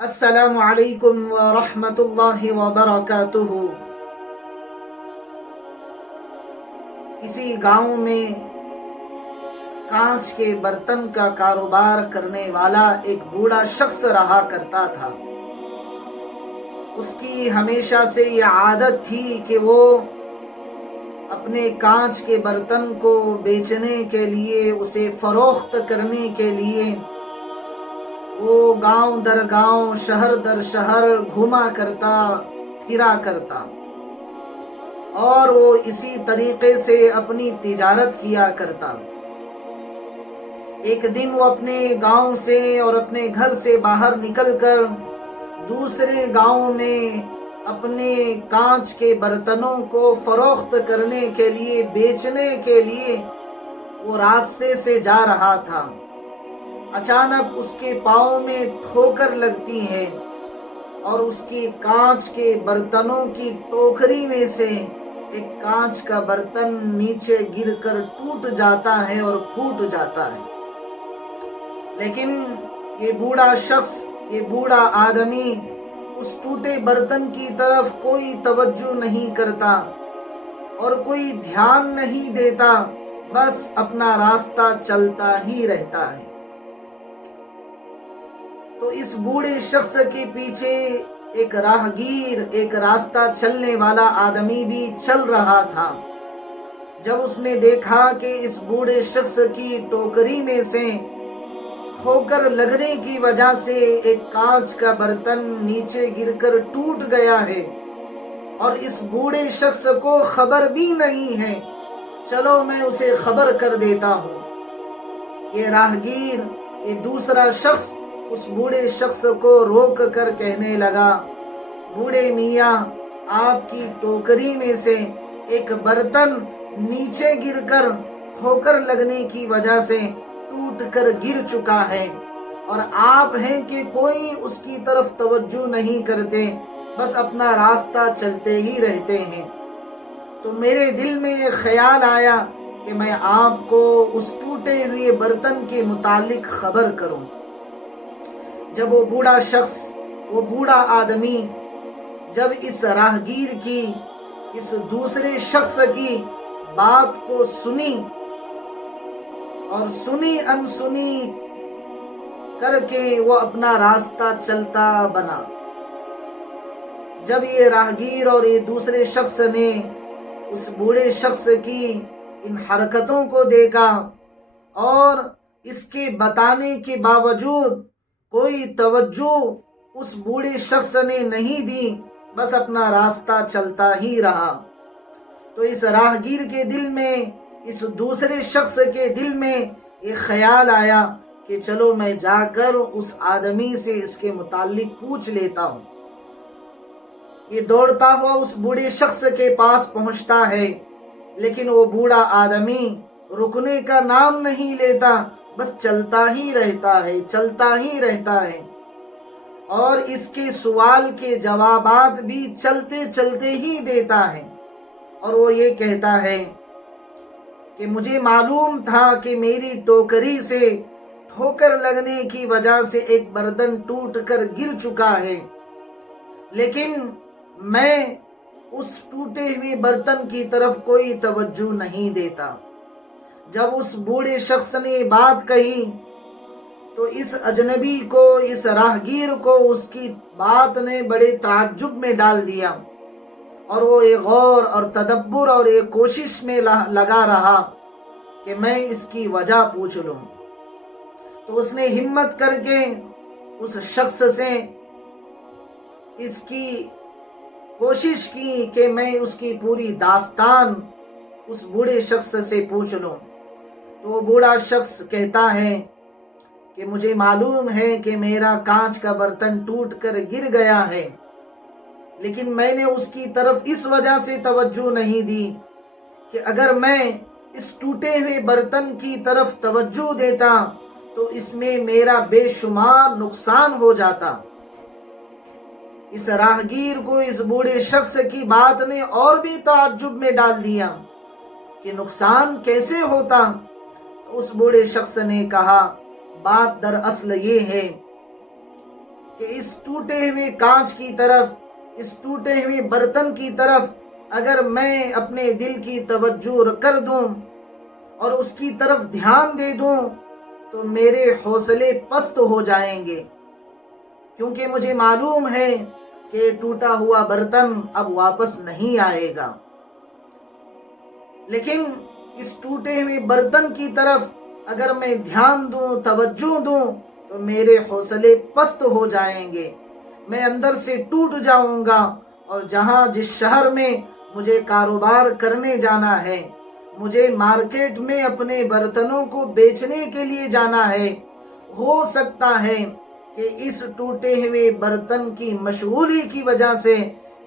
السلام علیکم ورحمۃ اللہ وبرکاتہ۔ کسی گاؤں میں کانچ کے برتن کا کاروبار کرنے والا ایک بوڑھا شخص رہا کرتا تھا۔ اس کی ہمیشہ سے یہ عادت تھی کہ وہ اپنے کانچ کے برتن کو بیچنے کے لیے، اسے فروخت کرنے کے لیے وہ گاؤں در گاؤں، شہر در شہر گھوما کرتا، پھرا کرتا، اور وہ اسی طریقے سے اپنی تجارت کیا کرتا۔ ایک دن وہ اپنے گاؤں سے اور اپنے گھر سے باہر نکل کر دوسرے گاؤں میں اپنے کانچ کے برتنوں کو فروخت کرنے کے لیے، بیچنے کے لیے وہ راستے سے جا رہا تھا۔ اچانک اس کے پاؤں میں ٹھوکر لگتی ہے اور اس کی کانچ کے برتنوں کی ٹوکری میں سے ایک کانچ کا برتن نیچے گر کر ٹوٹ جاتا ہے اور پھوٹ جاتا ہے۔ لیکن یہ بوڑھا شخص، یہ بوڑھا آدمی اس ٹوٹے برتن کی طرف کوئی توجہ نہیں کرتا اور کوئی دھیان نہیں دیتا، بس اپنا راستہ چلتا ہی رہتا ہے۔ تو اس بوڑھے شخص کے پیچھے ایک راہگیر، ایک راستہ چلنے والا آدمی بھی چل رہا تھا۔ جب اس نے دیکھا کہ اس بوڑھے شخص کی ٹوکری میں سے ٹھوکر لگنے کی وجہ سے ایک کانچ کا برتن نیچے گر کر ٹوٹ گیا ہے اور اس بوڑھے شخص کو خبر بھی نہیں ہے، چلو میں اسے خبر کر دیتا ہوں۔ یہ راہگیر، یہ دوسرا شخص اس بوڑھے شخص کو روک کر کہنے لگا، بوڑھے میاں، آپ کی ٹوکری میں سے ایک برتن نیچے گر کر ٹھوکر لگنے کی وجہ سے ٹوٹ کر گر چکا ہے، اور آپ ہیں کہ کوئی اس کی طرف توجہ نہیں کرتے، بس اپنا راستہ چلتے ہی رہتے ہیں۔ تو میرے دل میں یہ خیال آیا کہ میں آپ کو اس ٹوٹے ہوئے برتن کے متعلق خبر کروں۔ جب وہ بوڑھا شخص، وہ بوڑھا آدمی جب اس راہگیر کی، اس دوسرے شخص کی بات کو سنی اور سنی انسنی کر کے وہ اپنا راستہ چلتا بنا۔ جب یہ راہگیر اور یہ دوسرے شخص نے اس بوڑھے شخص کی ان حرکتوں کو دیکھا اور اس کے بتانے کے باوجود کوئی توجہ اس بوڑھے شخص نے نہیں دی، بس اپنا راستہ چلتا ہی رہا، تو اس راہگیر کے دل میں، اس دوسرے شخص کے دل میں ایک خیال آیا کہ چلو میں جا کر اس آدمی سے اس کے متعلق پوچھ لیتا ہوں۔ یہ دوڑتا ہوا اس بوڑھے شخص کے پاس پہنچتا ہے، لیکن وہ بوڑھا آدمی رکنے کا نام نہیں لیتا، بس چلتا ہی رہتا ہے، چلتا ہی رہتا ہے، اور اس کے سوال کے جوابات بھی چلتے چلتے ہی دیتا ہے۔ اور وہ یہ کہتا ہے کہ مجھے معلوم تھا کہ میری ٹوکری سے ٹھوکر لگنے کی وجہ سے ایک برتن ٹوٹ کر گر چکا ہے، لیکن میں اس ٹوٹے ہوئے برتن کی طرف کوئی توجہ نہیں دیتا۔ جب اس بوڑھے شخص نے بات کہی تو اس اجنبی کو، اس راہگیر کو اس کی بات نے بڑے تعجب میں ڈال دیا، اور وہ ایک غور اور تدبر اور ایک کوشش میں لگا رہا کہ میں اس کی وجہ پوچھ لوں۔ تو اس نے ہمت کر کے اس شخص سے اس کی کوشش کی کہ میں اس کی پوری داستان اس بوڑھے شخص سے پوچھ لوں۔ تو وہ بوڑھا شخص کہتا ہے کہ مجھے معلوم ہے کہ میرا کانچ کا برتن ٹوٹ کر گر گیا ہے، لیکن میں نے اس کی طرف اس وجہ سے توجہ نہیں دی کہ اگر میں اس ٹوٹے ہوئے برتن کی طرف توجہ دیتا تو اس میں میرا بے شمار نقصان ہو جاتا۔ اس راہگیر کو اس بوڑھے شخص کی بات نے اور بھی تعجب میں ڈال دیا کہ نقصان کیسے ہوتا۔ اس بوڑھے شخص نے کہا، بات دراصل یہ ہے کہ اس ٹوٹے ہوئے کانچ کی طرف، اس ٹوٹے ہوئے برتن کی طرف اگر میں اپنے دل کی توجہ کر دوں اور اس کی طرف دھیان دے دوں تو میرے حوصلے پست ہو جائیں گے، کیونکہ مجھے معلوم ہے کہ ٹوٹا ہوا برتن اب واپس نہیں آئے گا۔ لیکن اس ٹوٹے ہوئے برتن کی طرف اگر میں دھیان دوں، توجہ دوں تو میرے حوصلے پست ہو جائیں گے، میں اندر سے ٹوٹ جاؤں گا، اور جہاں جس شہر میں مجھے کاروبار کرنے جانا ہے، مجھے مارکیٹ میں اپنے برتنوں کو بیچنے کے لیے جانا ہے، ہو سکتا ہے کہ اس ٹوٹے ہوئے برتن کی مشغولی کی وجہ سے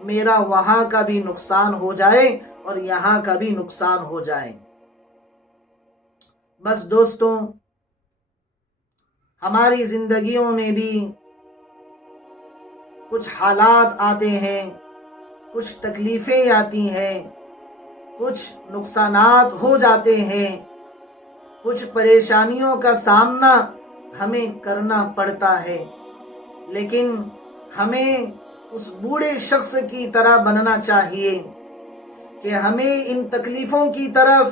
میرا وہاں کا بھی نقصان ہو جائے اور یہاں کا بھی نقصان ہو جائے۔ بس دوستوں، ہماری زندگیوں میں بھی کچھ حالات آتے ہیں، کچھ تکلیفیں آتی ہیں، کچھ نقصانات ہو جاتے ہیں، کچھ پریشانیوں کا سامنا ہمیں کرنا پڑتا ہے، لیکن ہمیں اس بوڑھے شخص کی طرح بننا چاہیے کہ ہمیں ان تکلیفوں کی طرف،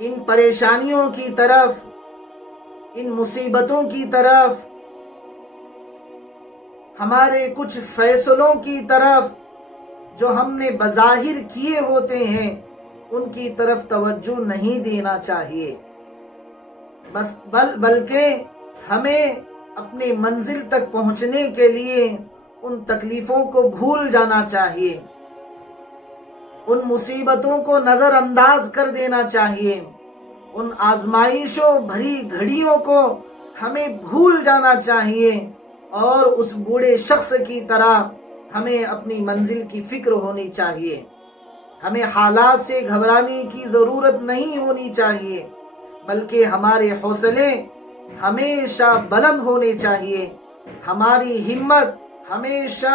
ان پریشانیوں کی طرف، ان مصیبتوں کی طرف، ہمارے کچھ فیصلوں کی طرف جو ہم نے بظاہر کیے ہوتے ہیں ان کی طرف توجہ نہیں دینا چاہیے، بلکہ ہمیں اپنی منزل تک پہنچنے کے لیے ان تکلیفوں کو بھول جانا چاہیے، ان مصیبتوں کو نظر انداز کر دینا چاہیے، ان آزمائشوں بھری گھڑیوں کو ہمیں بھول جانا چاہیے، اور اس بوڑھے شخص کی طرح ہمیں اپنی منزل کی فکر ہونی چاہیے۔ ہمیں حالات سے گھبرانے کی ضرورت نہیں ہونی چاہیے، بلکہ ہمارے حوصلے ہمیشہ بلند ہونے چاہیے، ہماری ہمت ہمیشہ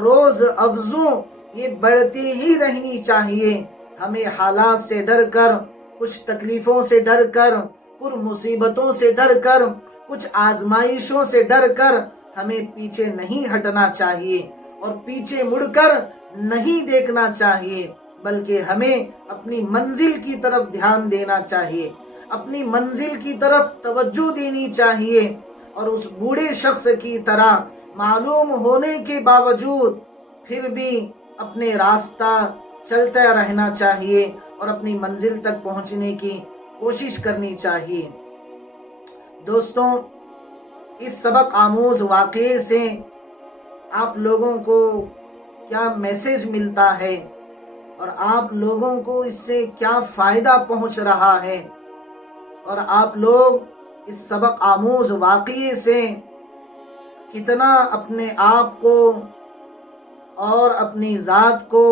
روز افزوں یہ بڑھتی ہی رہنی چاہیے۔ ہمیں حالات سے ڈر کر، کچھ تکلیفوں سے ڈر کر، کچھ مصیبتوں سے ڈر کر، کچھ آزمائشوں سے ڈر کر ہمیں پیچھے نہیں ہٹنا چاہیے اور پیچھے مڑ کر نہیں دیکھنا چاہیے، بلکہ ہمیں اپنی منزل کی طرف دھیان دینا چاہیے، اپنی منزل کی طرف توجہ دینی چاہیے، اور اس بوڑھے شخص کی طرح معلوم ہونے کے باوجود پھر بھی اپنے راستہ چلتا رہنا چاہیے اور اپنی منزل تک پہنچنے کی کوشش کرنی چاہیے۔ دوستوں، اس سبق آموز واقعے سے آپ لوگوں کو کیا میسج ملتا ہے اور آپ لوگوں کو اس سے کیا فائدہ پہنچ رہا ہے، اور آپ لوگ اس سبق آموز واقعے سے کتنا اپنے آپ کو اور اپنی ذات کو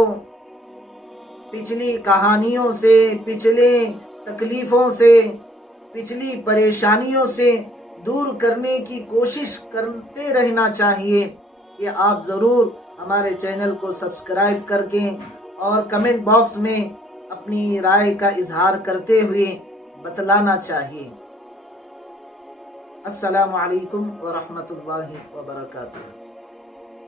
پچھلی کہانیوں سے، پچھلے تکلیفوں سے، پچھلی پریشانیوں سے دور کرنے کی کوشش کرتے رہنا چاہیے، یہ آپ ضرور ہمارے چینل کو سبسکرائب کر کے اور کمنٹ باکس میں اپنی رائے کا اظہار کرتے ہوئے بتلانا چاہیے۔ السلام علیکم ورحمۃ اللہ وبرکاتہ۔